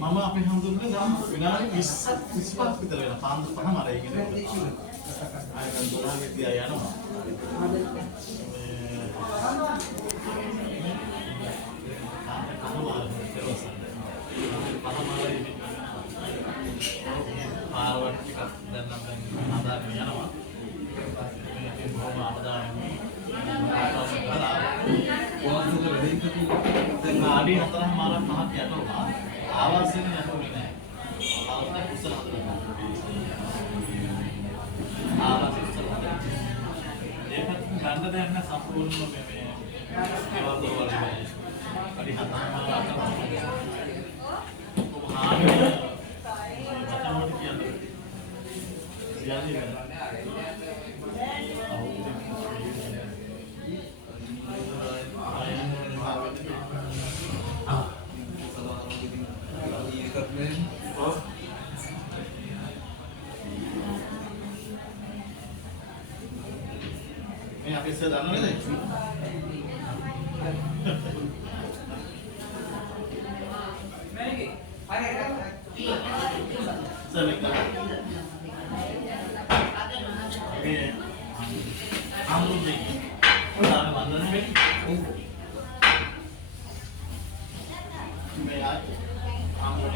මම අපි හඳුන්වන්නේ දැන් විනාඩි 20ක් 25ක් විතර වෙනවා. පාන්දර 5ම අර ඉගෙන ගන්න. ආයෙත් 12 විදියා යනවා. පාරවල් ටිකක් දැන් නම් හදාගෙන යනවා. මේකේ බොහොම අවදානයෙන් දැන් ආඩි 4මාරක් 5ක් යනවා. ආවාසයෙන් යන්නේ නැහැ. ආවාසයෙන් කුසල හදනවා. ආවාසයෙන් කුසල හදනවා. ඒකත් ගන්න දැන් සම්පූර්ණයෙන්ම මේ ඒවා දොරවල් මේ ආඩි 4මාරක් තමයි. ආඩි මතමොට කියන්නේ. කියන්නේ मैं आपके साथ आना नहीं सर हम लोग देखिए मैं आज हम लोग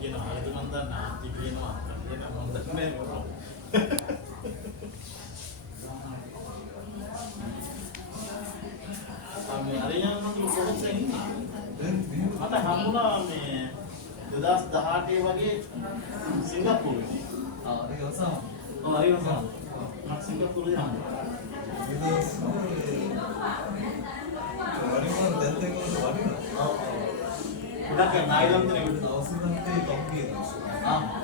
කියන ආයත මන් දන්න ආන්ති කියනවා කියන මන් දන්නේ මොකක්ද මේ අරියන් මන්දු කොහොමද ඉන්නේ මට හම්බුණා මේ 2018 වගේ සිංගප්පූරුවේ ඒක ඔසම හරි ඔසම මම සිංගප්පූරුවේ හම්බුණා වරිමන් දැන් වරිමන් ඔව් ඔව් උඩක් නායිලන්තේ උඩ අවසන් නැත්තේ කොම්පියුටර්